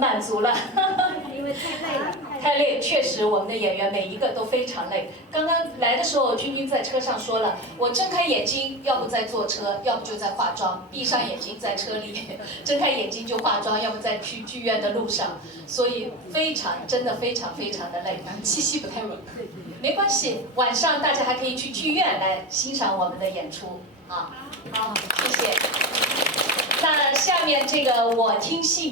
满足了。因为太累了，太累，确实我们的演员每一个都非常累。刚刚来的时候，君君在车上说了，我睁开眼睛，要不在坐车，要不就在化妆；闭上眼睛在车里，睁开眼睛就化妆，要不在去剧院的路上。所以真的非常的累，气息不太稳。没关系，晚上大家还可以去剧院来欣赏我们的演出啊。好，谢谢。那下面这个我听戏迷。